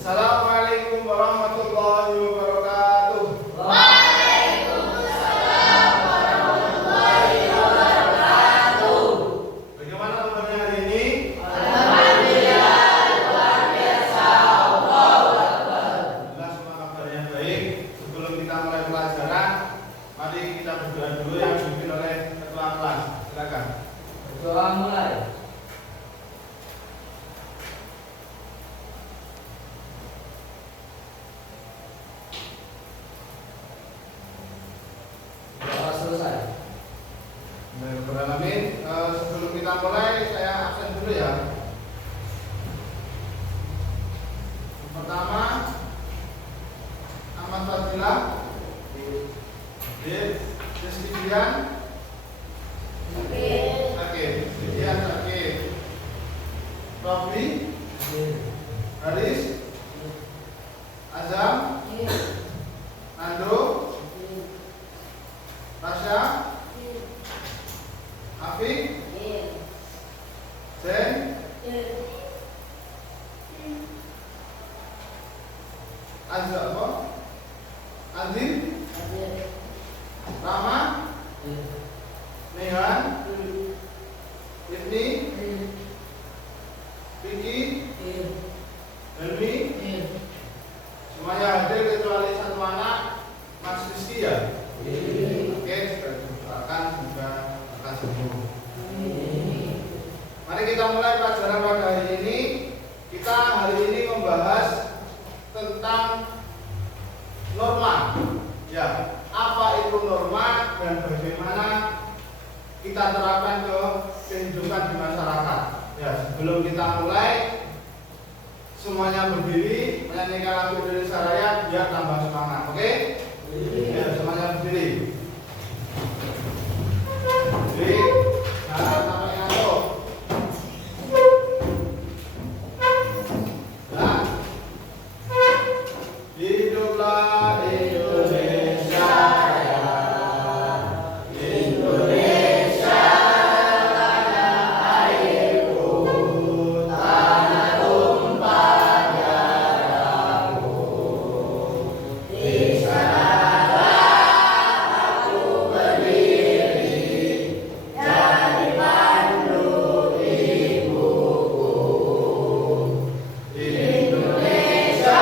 Assalamualaikum warahmatullahi wabarakatuh. Waalaikumsalam warahmatullahi wabarakatuh. Bagaimana kabarnya hari ini? Alhamdulillah, luar biasa. Allahu Akbar. Alhamdulillah, semua kabarnya baik. Sebelum kita mulai pelajaran, mari kita berdoa dulu yang dipimpin oleh ketua kelas. Silakan. Berdoa mulai. Doa selesai. Bismillahirrahmanirrahim. Sebelum kita mulai, saya absen dulu ya. Yang pertama, Ahmad Fadilah, Rizkidian, Rizkidian, Robi, Haris, Azam, Nando, Rasya, Afik, Zen, Azza apa? Azim, Rama, Nehan, Ibni, Vicky, Helmi, semuanya hadir kecuali satu anak, Mas Rizky ya. Oke, sudah didoakan semoga akan sembuh. Mari kita mulai pelajaran pada hari ini. Kita hari ini membahas tentang norma. Ya, apa itu norma dan bagaimana kita terapkan ke kehidupan di masyarakat. Ya, sebelum kita mulai, semuanya berdiri menyanyikan lagu Indonesia Raya biar tambah semangat. Oke? Ya, semuanya berdiri. Berdiri. Nah, sampai ngantuk. Nah, hiduplah Indonesia Raya. Indonesia tanah airku, tanah tumpah darahku. Di sanalah aku berdiri dan dipandu ibuku. Indonesia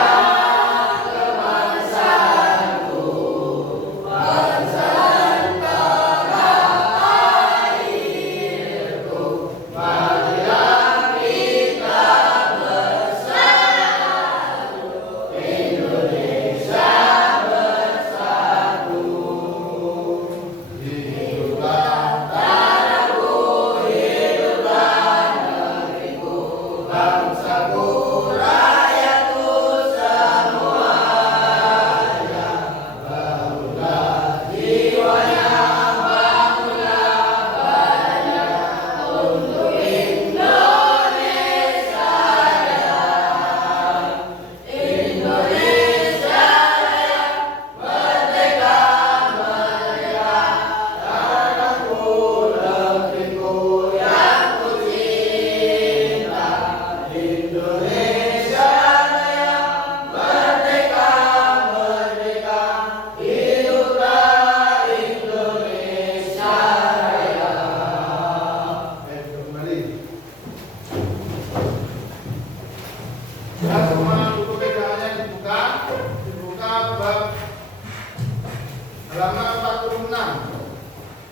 kebangsaanku, bangsa tanah airku. Marilah kita bersatu, Indonesia bersatu. Hiduplah tanahku, hiduplah negeriku, bangsaku, rakyatku semuanya. Bangunlah jiwanya, bangunlah badannya untuk Indonesia Raya. Indonesia Raya, merdeka, merdeka, tanahku, negeriku yang ku cinta. Indonesia Raya, merdeka, merdeka, hiduplah Indonesia Raya. Kembali. Ya, semua buku pegangannya dibuka bab halaman 46.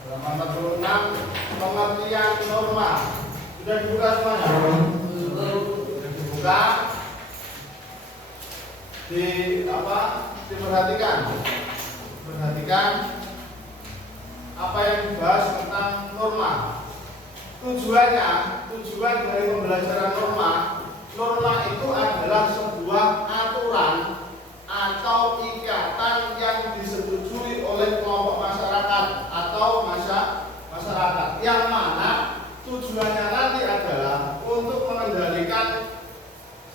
Halaman 46 pengertian norma. Sudah dibuka semuanya? Sudah dibuka. Diperhatikan. Perhatikan apa yang dibahas tentang norma. Tujuan dari pembelajaran norma itu adalah sebuah aturan atau ikatan yang disetujui oleh kelompok masyarakat atau masyarakat yang mana tujuannya nanti adalah untuk mengendalikan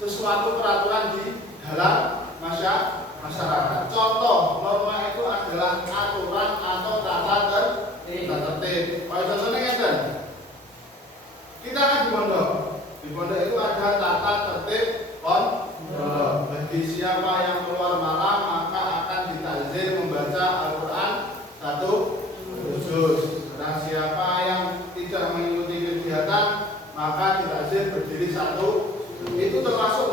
sesuatu peraturan di dalam masyarakat. Contoh norma itu adalah aturan atau tata tertib. Kalau contohnya ngeten. Kita kan di pondok. Di pondok itu ada tata tertib pondok. maka dilazim berdiri satu. Itu termasuk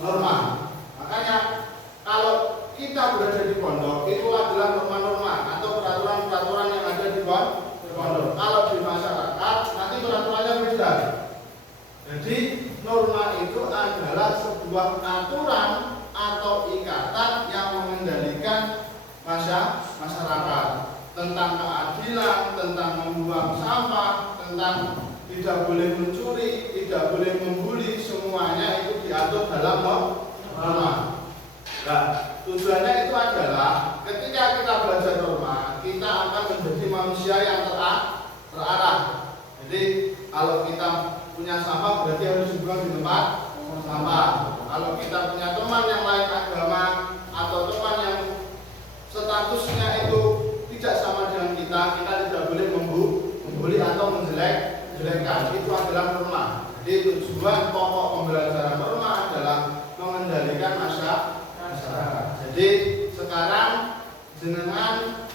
norma. Makanya kalau kita berada di pondok, itu adalah norma-norma atau peraturan-peraturan yang ada di pondok. Kalau di masyarakat nanti peraturannya beda. Jadi norma itu adalah sebuah aturan atau ikatan yang mengendalikan masyarakat tentang keadilan, tentang membuang sampah, tentang tidak boleh mencuri, tidak boleh membuli, semuanya itu diatur dalam norma. Nah, tujuannya itu adalah ketika kita belajar norma, kita akan menjadi manusia yang terarah. Jadi kalau kita punya sampah berarti harus dibuang di tempat sampah. Kalau kita punya teman yang lain agama atau teman yang statusnya itu tidak sama dengan kita tidak boleh membuli atau menjelekkan. Itu adalah norma. Jadi tujuan pokok pembelajaran norma adalah mengendalikan masyarakat. Jadi sekarang jenengan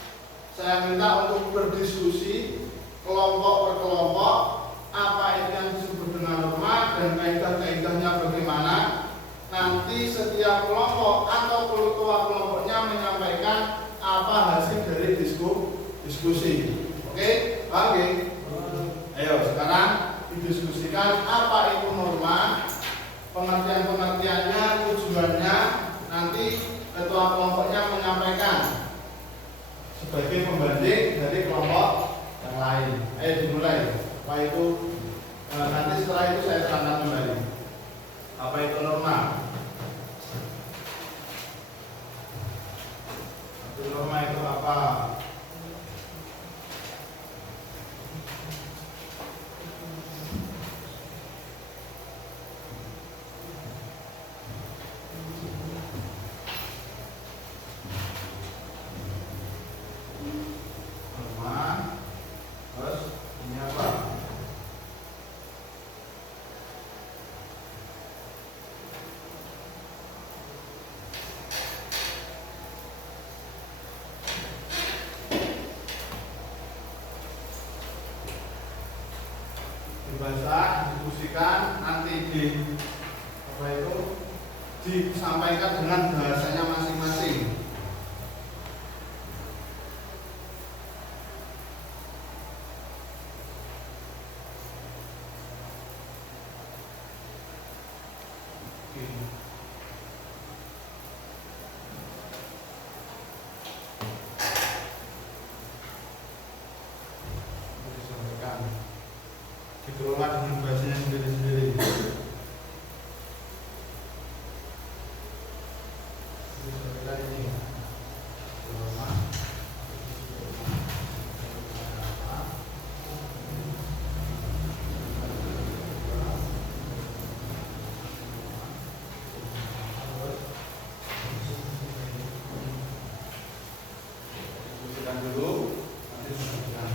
saya minta untuk berdiskusi kelompok per kelompok apa itu yang disebut dengan norma dan kaidah-kaidahnya bagaimana. Nanti setiap kelompok atau ketua kelompoknya menyampaikan apa hasil dari diskusi. Oke, paham ya? Ayo sekarang didiskusikan apa itu norma, pengertian-pengertiannya, tujuannya. Nanti ketua kelompoknya menyampaikan sebagai pembanding dari kelompok yang lain. Ayo dimulai. Apa itu? Nanti setelah itu saya terangkan kembali. Apa itu norma? Norma itu apa? Norma. Terus ini apa? Dibaca, diskusikan, nanti disampaikan dengan bahasanya masing-masing. Dikelola dengan bahasanya sendiri-sendiri. Ini diskusikan dulu, nanti diskusikan.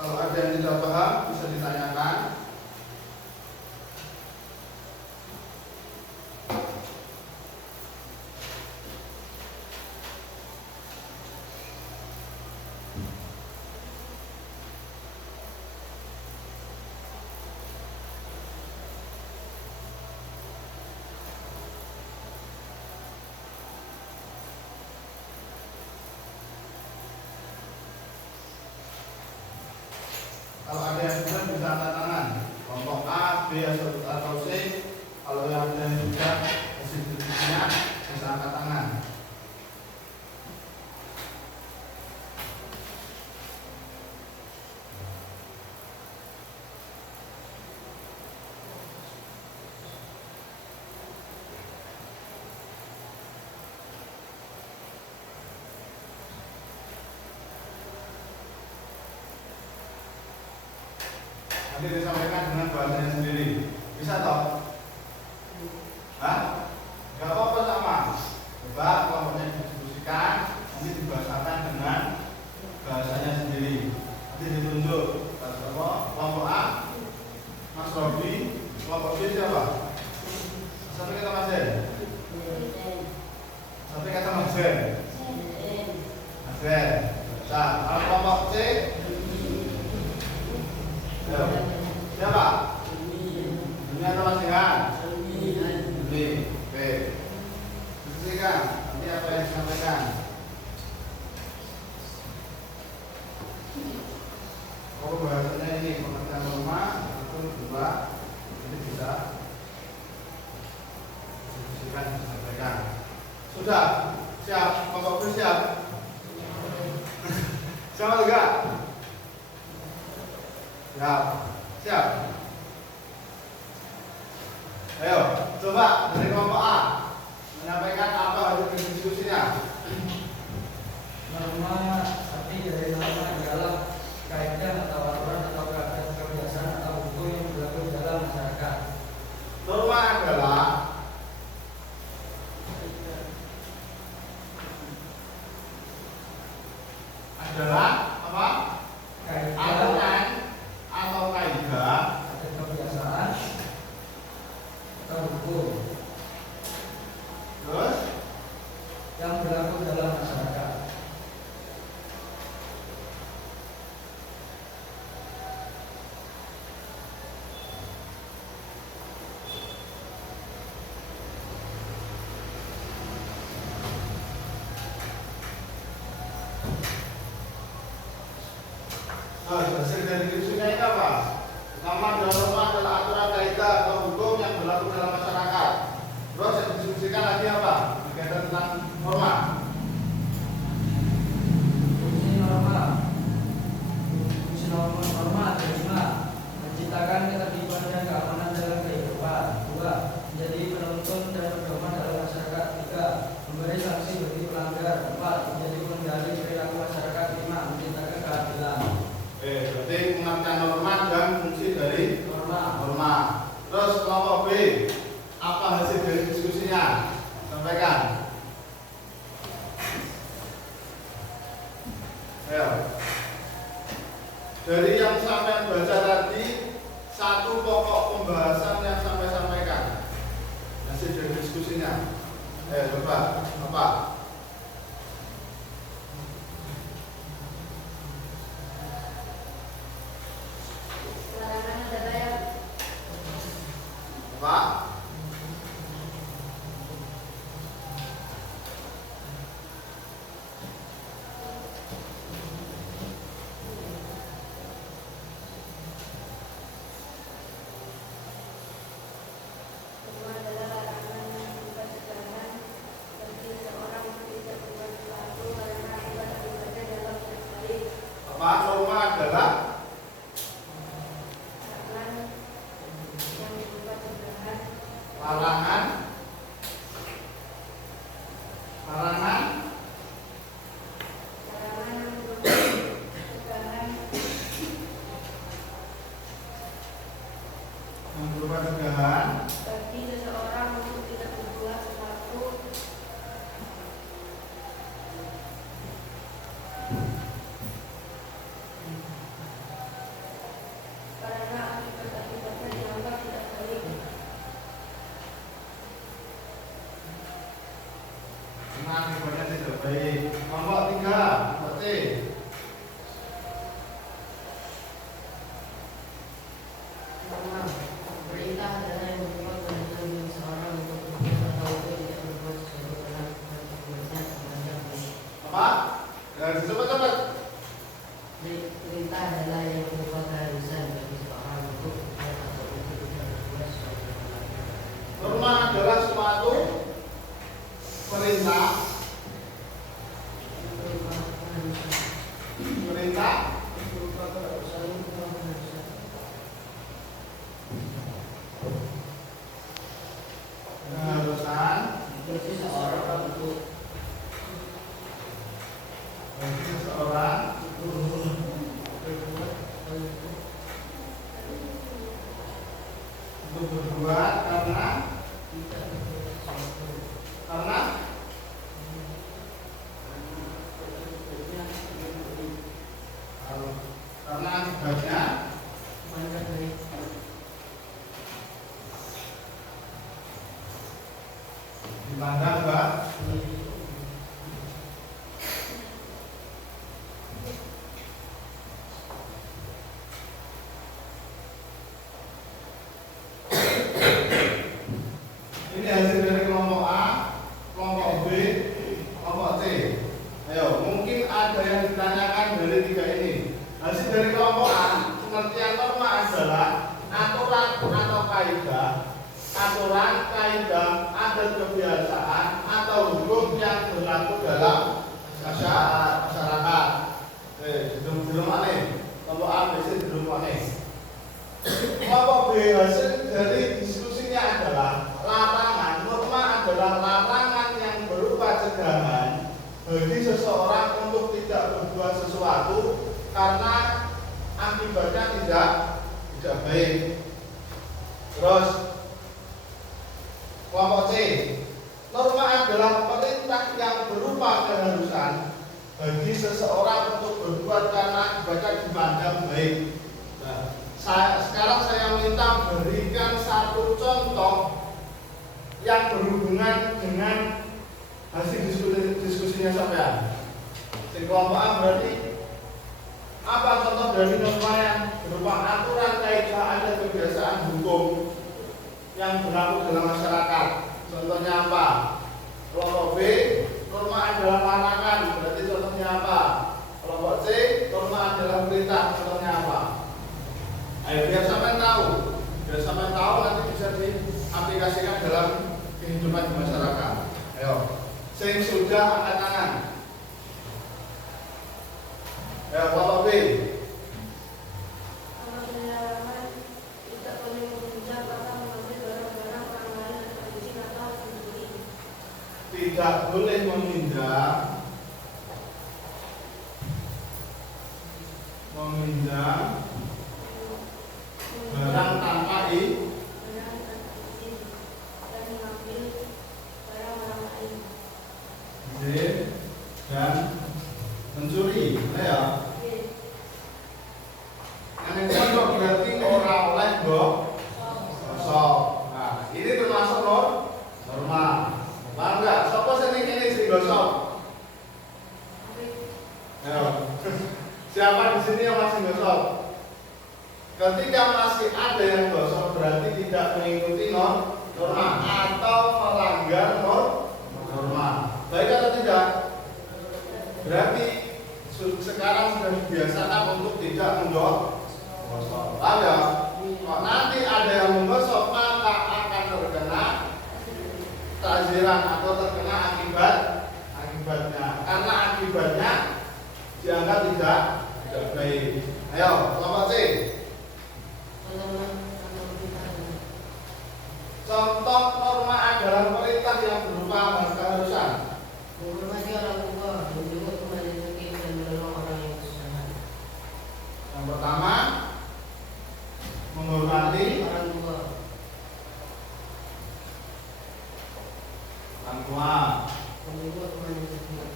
Kalau ada yang tidak paham bisa ditanyakan. Kalau ada yang sudah bisa angkat tangan, kelompok A, B atau C. Kalau yang ada yang sudah hasil diskusinya bisa angkat tangan. Nanti disampaikan dengan bahasanya sendiri. Bisa toh? Hah? Gak apa-apa sama. Coba kelompoknya didiskusikan, nanti dibahasakan dengan Nah, kalau kelompok C, ayo. Siapa? Ini atau masihan? Ini. Oke. Diskusikan. Nanti apa yang disampaikan? Oh, bahasanya ini pengertian norma itu dua. Ini bisa diskusikan, disampaikan. Sudah. Siap. Kelompok B siap. Siapa juga? Siap. Siap. Ayo, coba dari kelompok A menyampaikan apa hasil diskusinya. Norma arti dari norma adalah kaidah atau aturan atau kebiasaan atau hukum yang berlaku dalam masyarakat. Norma adalah apa? Kaidah Aturan atau kaidah atau kebiasaan atau hukum terus yang berlaku dalam masyarakat. hasil dari diskusinya itu apa? Pertama, norma adalah aturan kaidah atau hukum yang berlaku dalam masyarakat. Terus yang didiskusikan lagi apa? Berkaitan tentang norma. Fungsi norma ada 5: menciptakan ketertiban dan keamanan dalam kehidupan. 2. Menjadi penuntun dan pedoman dalam masyarakat. 3. Memberi sanksi bagi pelanggar. 4. Menjadi pengendali perilaku masyarakat. 5. Menciptakan keadilan. Berarti pengertian norma dan fungsi dari norma. Terus kelompok B, apa hasil dari diskusinya? Sampaikan. Ayo. Dari yang sampai baca tadi, satu pokok pembahasan yang sampai sampaikan hasil dari diskusinya. Ayo coba apa? Apa? Apa norma adalah larangan yang berupa cegahan bagi seseorang untuk tidak berbuat sesuatu karena akibat-akibatnya dianggap tidak baik. karena akibatnya tidak baik. Kelompok 3, berarti Perintah adalah yang membuat kewajiban seseorang untuk berbuat atau untuk tidak berbuat sesuatu dalam kewajibannya sepanjang hidup. apa? Dari cepat-cepat. Perintah adalah yang membuat keharusan bagi seseorang untuk berbuat atau untuk tidak berbuat sesuatu dalam Norma adalah suatu perintah keharusan bagi seseorang untuk bagi seseorang berbuat atau untuk berbuat karena tidak berbuat sesuatu karena karena akibatnya sepanjang hidup. dipandang dari tiga ini. Hasil dari kelompok A, pengertian norma adalah aturan atau kaidah, adat kebiasaan atau hukum yang berlaku dalam masyarakat. Belum aneh. Kelompok A biasanya belum aneh. Kelompok B hasil dari diskusinya adalah larangan. Norma adalah larangan yang berupa cegahan bagi seseorang untuk tidak berbuat sesuatu karena akibatnya tidak baik. Terus kelompok C, norma adalah perintah yang berupa keharusan bagi seseorang untuk berbuat karena akibatnya dipandang baik. Nah, sekarang saya minta berikan satu contoh yang berhubungan dengan hasil diskusinya sampean. Di kelompok A berarti apa contoh dari norma yang berupa aturan, kaidah, adat, kebiasaan, hukum yang berlaku dalam masyarakat? Contohnya apa? Kelompok B, norma adalah larangan, berarti contohnya apa? Kelompok C, norma adalah perintah, contohnya apa? Ayo biar sampean tahu, nanti bisa diaplikasikan dalam kehidupan di masyarakat. Ayo, sing sudah angkat tangan. Ayo, kelompok B. Larangan tidak boleh meminjam atau mengambil barang-barang orang lain atau izin atau mencuri. Tidak boleh meminjam barang tanpa izin dan mengambil barang orang lain. Dan mencuri. Ayo. Yang kedua berarti orang oleh gosok. Nah, ini termasuk norma. Paham nggak? Siapa ini sing gosok? Ayo. Siapa di sini yang masih gosok? Ketika masih ada yang gosok berarti tidak mengikuti norma atau melanggar norma. Baik atau tidak? Berarti sekarang sudah dibiasakan untuk tidak menggosok. Paham ya? Kalau nanti ada yang menggosok maka akan terkena takziran atau terkena akibatnya. Karena akibatnya dianggap tidak baik. Ayo, kelompok C. Contoh norma adalah perintah yang berupa keharusan. Menghormati orang tua, menjemput kembali sakit dan menolong orang yang kesusahan. Yang pertama, menghormati Orang tua, orang tua. menjemput kembali sakit,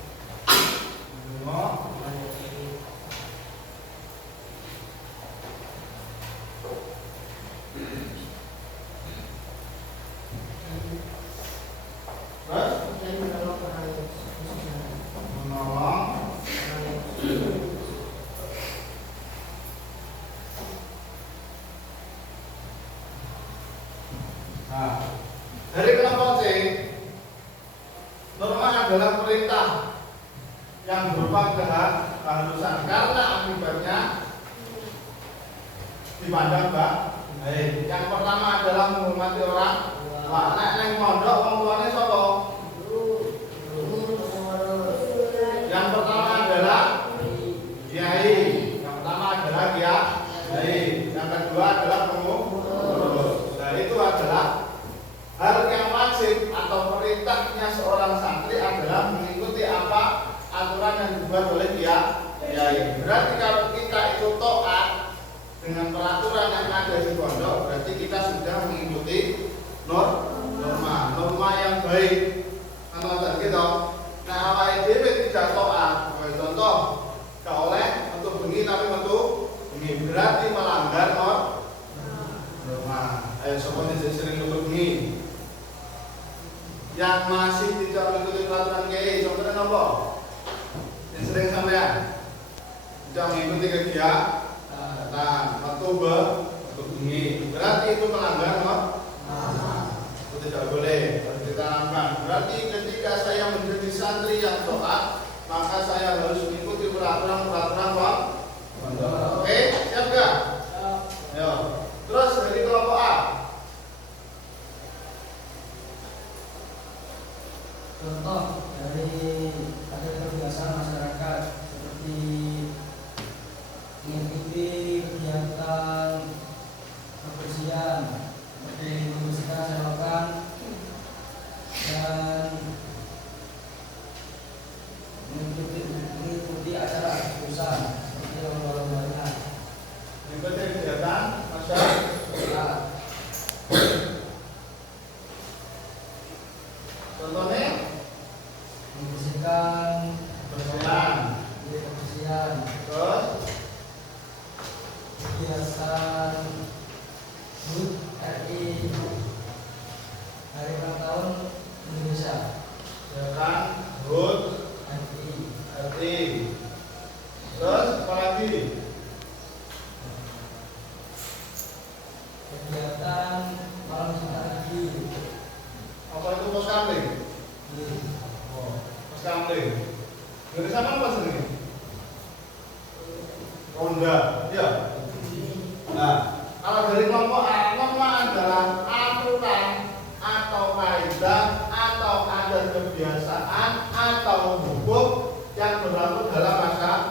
Menjemput kembali sakit. Terus Dan menolong orang yang kesusahan. menolong. Orang yang kesusahan. Nah, dari kelompok C, norma adalah perintah yang berupa keharusan karena akibatnya dipandang baik. Yang pertama adalah menghormati orang tua. Nek neng mondok wong tuane sapa? Yang pertama adalah kiai. Yang pertama adalah kiai. Yang kedua adalah pengurus. Nah, itu adalah hal yang wajib atau perintahnya seorang santri adalah mengikuti apa aturan yang dibuat oleh kiai. Berarti kalau kita itu taat dengan peraturan yang ada di pondok, berarti kita sudah mengikuti norma yang baik. Kan gitu. Nah, awake dhewe tidak taat. Contoh, gak oleh untuk bengi tapi metu bengi, berarti melanggar norma. Ayo semuanya sering metu bengi. Yang masih tidak mengikuti peraturan kiai, contohnya apa? Yang sering sampean tidak mengikuti kegiatan metu bengi, berarti itu melanggar norma. Itu tidak boleh ditanamkan. Berarti ketika saya menjadi santri yang taat, maka saya harus mengikuti peraturan-peraturan Terus kegiatan HUT RI Hari Ulang Tahun Indonesia silakan HUT RI. RI. Terus apa lagi? Kegiatan Malam Cinta Lagi. Apa itu pos kamling? Oh, pos kamling. Dari sana apa sini? Ronda, ya. Nah, kalau dari kelompok A, norma adalah aturan atau kaidah atau adat kebiasaan atau hukum yang berlaku dalam masyarakat.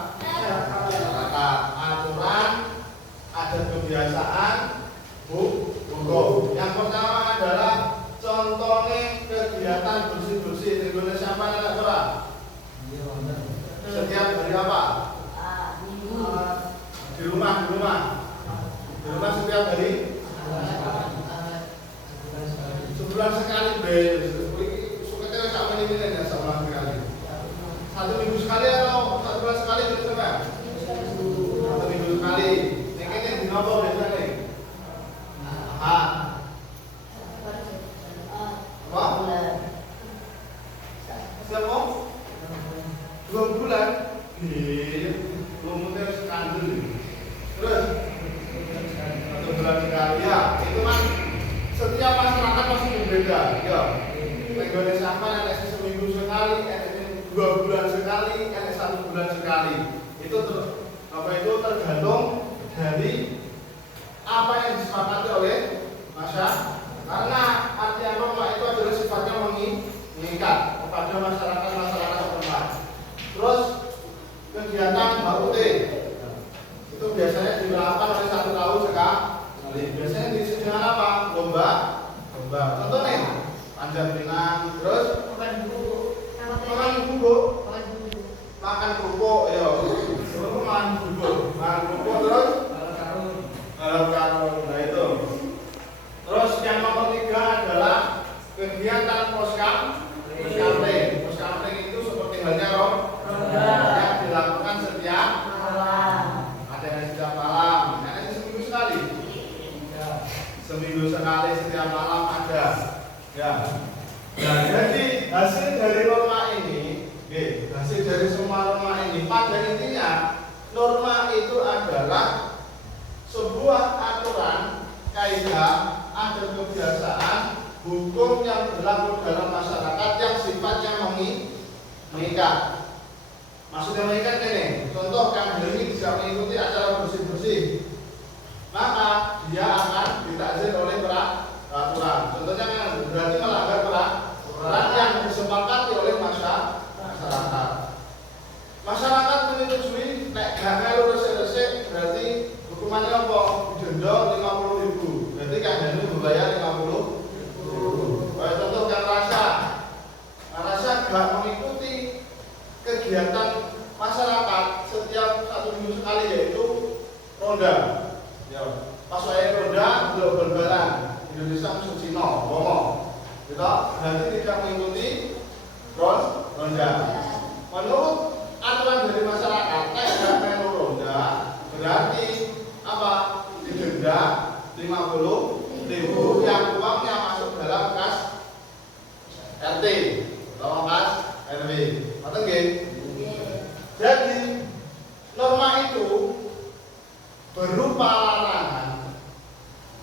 Aturan, adat kebiasaan, hukum. Yang pertama adalah contohnya kegiatan bersih-bersih di Indonesia apa anak sekolah? Setiap hari apa? Di rumah setiap hari sebulan sekali suketnya sama ini ya sebulan sekali. 1 minggu sekali atau 1 bulan sekali itu coba? 1 minggu sekali. Ini di nomor biasanya. Apa? Siapa? 2 bulan. Lumutnya skandal. Terus 1 bulan sekali ya. Itu kan setiap masyarakat pasti berbeda. Ya. Indonesia apa yang ada seminggu sekali, ada 2 bulan sekali, ada 1 bulan sekali. Itu tergantung dari apa yang disepakati oleh masyarakat. Karena artian norma itu adalah sifatnya mengikat kepada masyarakat setempat. Terus kegiatan HUT itu biasanya dilakukan oleh 1 tahun sekali. Biasanya diisi dengan apa? Lomba. Contohnya panjat pinang, terus makan kerupuk, ya. Terus makan kerupuk, terus balap karung. Nah itu. Terus yang nomor 3 adalah kegiatan poskamling. Poskamling itu seperti halnya yang dilakukan setiap malam. Ada yang setiap malam, ada yang seminggu sekali. Seminggu sekali setiap malam ada. Ya. Nah, jadi hasil dari norma ini, hasil dari semua norma ini pada intinya norma itu adalah sebuah aturan, kaidah, adat kebiasaan, hukum yang berlaku dalam masyarakat yang sifatnya mengikat. Maksudnya mengikat ini, contoh kami ini bisa mengikuti acara bersih-bersih, maka dia akan ditakzir oleh peraturan. Contohnya kan berarti melanggar peraturan yang disepakati oleh masyarakat. Masyarakat menyetujui nek gak melu resik-resik berarti hukumannya apa? Denda 50.000. Berarti kan ini membayar 50.000. Kayak contoh kan rasa gak mengikuti kegiatan masyarakat setiap 1 minggu sekali yaitu ronda. Ya, pas saya ronda belum berbalan Indonesia musuh Cina, ngomong, gitu. Berarti tidak mengikuti ronda. Menurut aturan dari masyarakat, tidak melu ronda berarti apa? Didenda 50.000 yang uangnya masuk dalam kas RT atau kas RW. Betul nggih? Jadi norma itu berupa larangan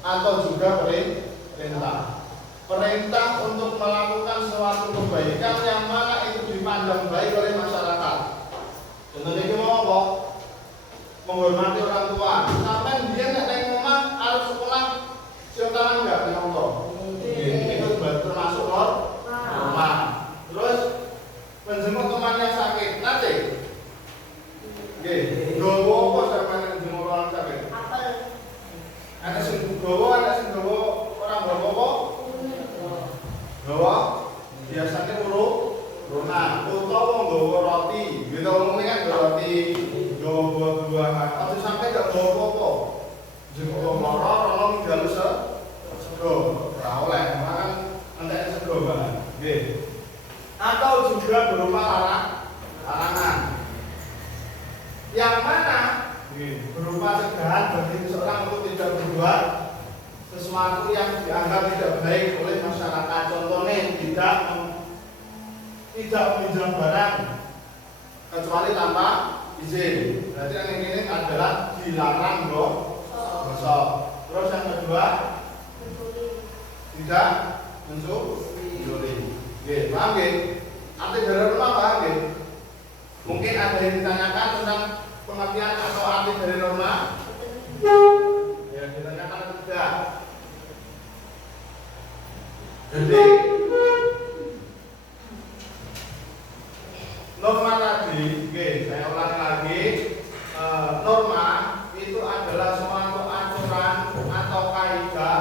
atau juga perintah untuk melakukan suatu kebaikan yang mana itu dipandang baik oleh masyarakat. Contohnya ini mau apa? Menghormati orang tua. Sampai dia nek nang omah arep sekolah siapa enggak dengan Allah. Itu termasuk norma. Terus menjenguk teman yang sakit nanti. Nggih, gowo apa sampeyan menjenguk orang sakit? Ada sing gowo, ada sing gowo orang gowo apa? Gowo biasanya corona, utawa nggawa roti. Kita ngomongnya kan roti, nggawa buah-buahan. Atau sampai gak nggawa apa-apa. Jenguk loro, rolong jalu sego. Ora oleh, makan entek sego banget. Nggih. Atau juga berupa larangan. Yang mana berupa cegahan bagi seseorang untuk tidak berbuat sesuatu yang dianggap tidak baik oleh masyarakat. Contohnya tidak meminjam barang kecuali tanpa izin. Berarti yang ini adalah dilarang gosok. Terus yang kedua, tidak mencuri. Paham nggih? Arti dari norma paham nggih? Mungkin ada yang ditanyakan tentang pengertian atau arti dari norma? Ya, ditanyakan atau tidak? Jadi norma tadi, saya ulangi lagi, norma itu adalah suatu aturan atau kaidah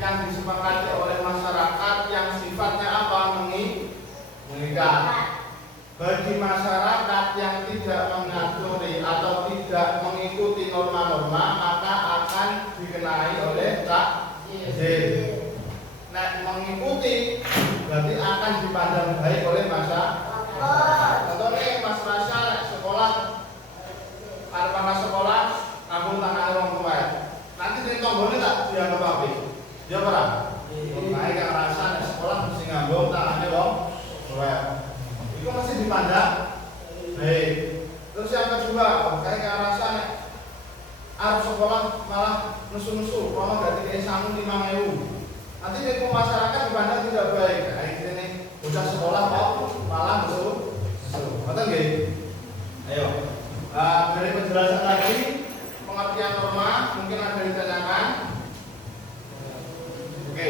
yang disepakati oleh masyarakat yang sifatnya apa? Mengikat. Bagi masyarakat yang tidak mengaturi atau tidak mengikuti norma-norma, maka akan dikenai oleh takzir. Nah, mengikuti berarti akan dipandang baik oleh masyarakat. Contohnya Mas Rasya sekolah, para sekolah, kamu tangan orang tua. Nanti di tonggolnya tak dianggap apa? Ya berapa? Naik yang rasa sekolah mesti ngambung tangannya dong. Itu masih dipandang baik. Terus yang kedua, kayak rasa harus sekolah malah nusu-nusu, kalau nggak dikasih sangu 5.000. Nanti di masyarakat dipandang tidak baik. Nah, ini bocah sekolah kok malah nusu. Betul nggih? Ayo. Dari penjelasan tadi pengertian norma mungkin ada yang ditanyakan. Oke,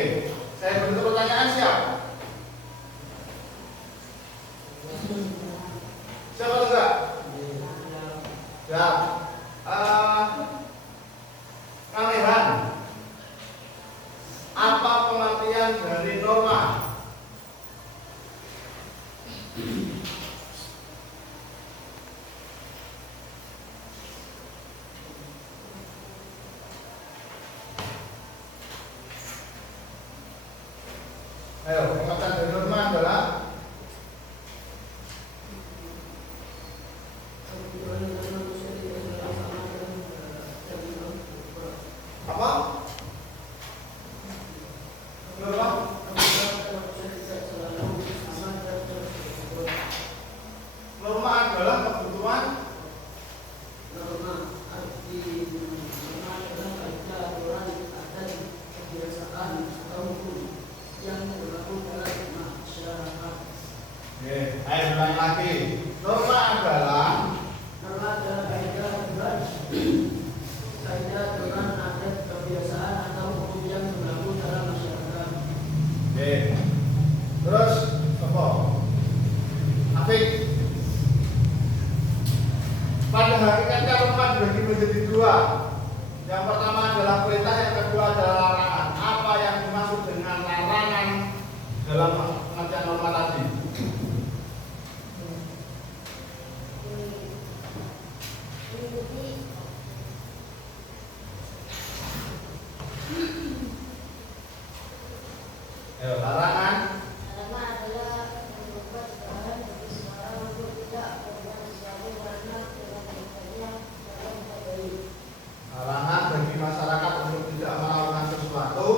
saya beri pertanyaan siap. Siapa enggak? Siap. Kalian apa pengertian dari norma? Ayo, pengertian dari norma adalah apa? Norma? Norma adalah kebutuhan. Norma arti norma adalah kaidah aturan adat kebiasaan atau hukum yang berlaku dalam masyarakat. Ayo ulang lagi. Norma adalah kaidah aturan adat kebiasaan atau hukum yang berlaku dalam masyarakat. Terus apa? Afik. Pada hakikatnya norma dibagi menjadi dua. Yang pertama adalah perintah, yang kedua adalah larangan. Apa yang dimaksud dengan larangan dalam pengertian norma tadi? Larangan adalah membuat kesalahan bagi seseorang untuk tidak berbuat sesuatu karena dengan demikiannya dalam baik. larangan bagi masyarakat untuk tidak melakukan sesuatu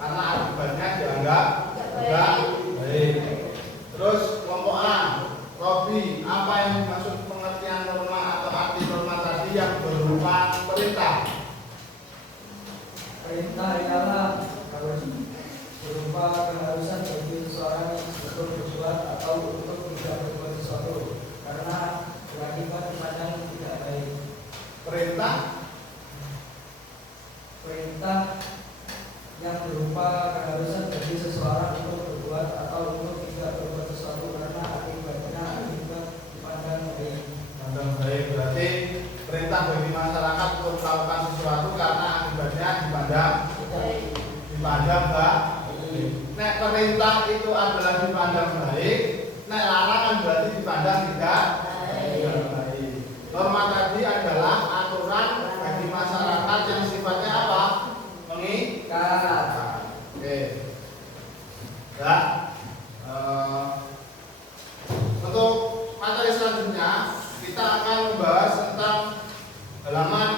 karena akibatnya dianggap tidak baik. Terus kelompok A, Robi, apa yang dimaksud pengertian norma atau arti norma tadi yang berupa perintah? Perintah ialah berupa keharusan bagi seseorang untuk berbuat atau untuk tidak berbuat sesuatu karena berakibat dipandang tidak baik. Perintah yang berupa keharusan bagi seseorang untuk berbuat atau untuk tidak berbuat sesuatu karena akibat dipandang baik. Pandang baik berarti perintah bagi masyarakat untuk melakukan sesuatu karena akibatnya dipandang baik. Nek perintah itu adalah dipandang baik, nek larangan berarti dipandang tidak baik. Norma tadi adalah aturan bagi masyarakat yang sifatnya apa? Mengikat. Oke. Ya. Untuk materi selanjutnya kita akan membahas tentang halaman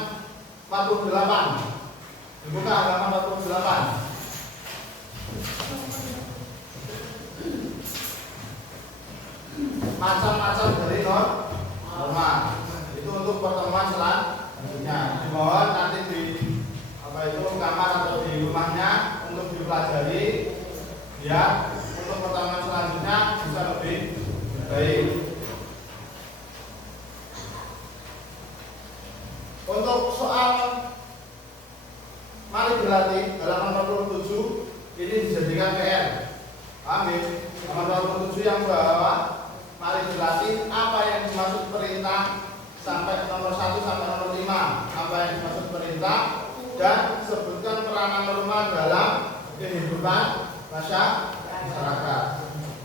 48. Dibuka halaman 48. Macam-macam dari norma. Itu untuk pertemuan selanjutnya. Dimohon nanti di kamar atau di rumahnya untuk dipelajari ya, untuk pertemuan selanjutnya bisa lebih baik. Untuk soal mari berlatih halaman 47 ini dijadikan PR. Paham ya? Halaman 47 yang bawah mari berlatih apa yang dimaksud perintah sampai nomor 1 sampai nomor 5. Apa yang dimaksud perintah dan sebutkan peranan norma dalam kehidupan masyarakat.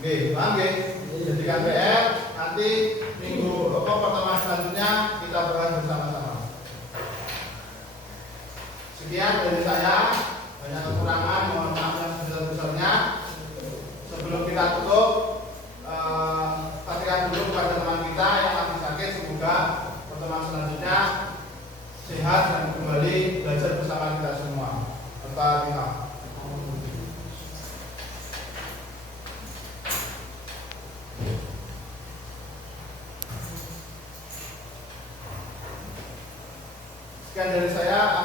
Oke, paham ya? Jadikan PR, nanti minggu pertemuan selanjutnya kita bahas bersama-sama. Sekian dari saya, banyak kekurangan, mohon maaf yang sebesar-besarnya. Sebelum kita tutup, pastikan dulu kepada teman kita yang lagi sakit, semoga pertemuan selanjutnya sehat dan kembali belajar bersama kita semua. Al-Fatihah. Sekian dari saya.